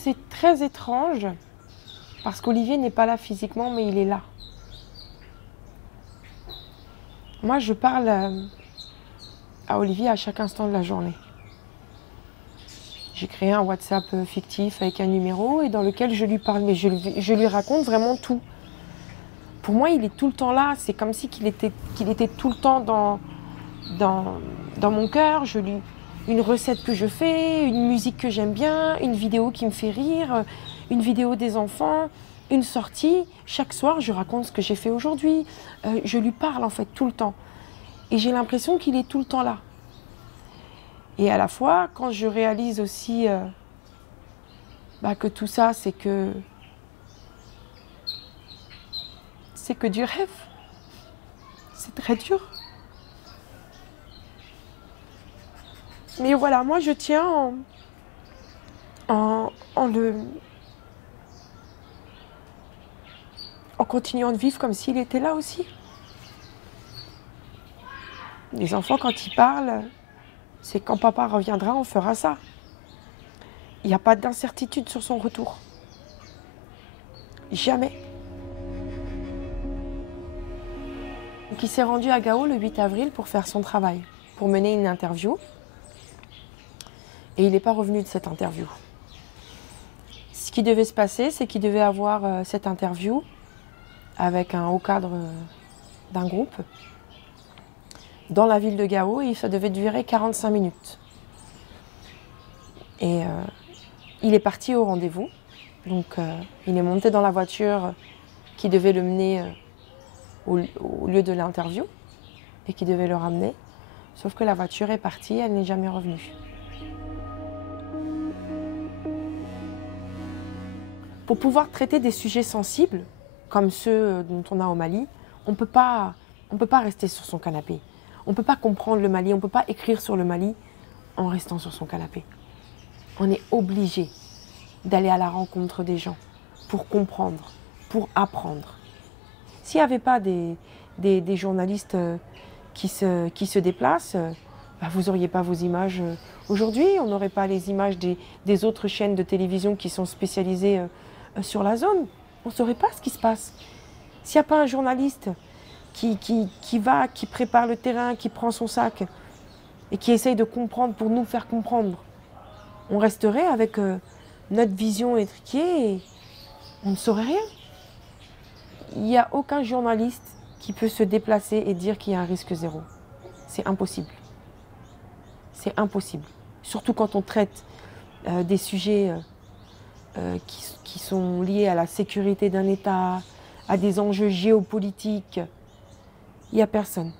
C'est très étrange parce qu'Olivier n'est pas là physiquement, mais il est là. Moi, je parle à Olivier à chaque instant de la journée. J'ai créé un WhatsApp fictif avec un numéro et dans lequel je lui parle, mais je lui raconte vraiment tout. Pour moi, il est tout le temps là. C'est comme si qu'il était tout le temps dans mon cœur. Une recette que je fais, une musique que j'aime bien, une vidéo qui me fait rire, une vidéo des enfants, une sortie. Chaque soir, je raconte ce que j'ai fait aujourd'hui. Je lui parle en fait tout le temps. Et j'ai l'impression qu'il est tout le temps là. Et à la fois, quand je réalise aussi que tout ça, c'est que du rêve. C'est très dur. Mais voilà, moi je tiens en continuant de vivre comme s'il était là aussi. Les enfants, quand ils parlent, c'est quand papa reviendra, on fera ça. Il n'y a pas d'incertitude sur son retour. Jamais. Donc il s'est rendu à Gao le 8 avril pour faire son travail, pour mener une interview. Et il n'est pas revenu de cette interview. Ce qui devait se passer, c'est qu'il devait avoir cette interview avec un haut cadre d'un groupe dans la ville de Gao et ça devait durer 45 minutes. Et il est parti au rendez-vous. Donc il est monté dans la voiture qui devait le mener au lieu de l'interview et qui devait le ramener. Sauf que la voiture est partie, elle n'est jamais revenue. Pour pouvoir traiter des sujets sensibles, comme ceux dont on a au Mali, on ne peut pas rester sur son canapé. On ne peut pas comprendre le Mali, on ne peut pas écrire sur le Mali en restant sur son canapé. On est obligé d'aller à la rencontre des gens pour comprendre, pour apprendre. S'il n'y avait pas des journalistes qui se déplacent, vous n'auriez pas vos images aujourd'hui, on n'aurait pas les images des autres chaînes de télévision qui sont spécialisées sur la zone. On ne saurait pas ce qui se passe. S'il n'y a pas un journaliste qui prépare le terrain, qui prend son sac et qui essaye de comprendre pour nous faire comprendre, on resterait avec notre vision étriquée et on ne saurait rien. Il n'y a aucun journaliste qui peut se déplacer et dire qu'il y a un risque zéro. C'est impossible. C'est impossible. Surtout quand on traite des sujets qui sont liés à la sécurité d'un État, à des enjeux géopolitiques. Il n'y a personne.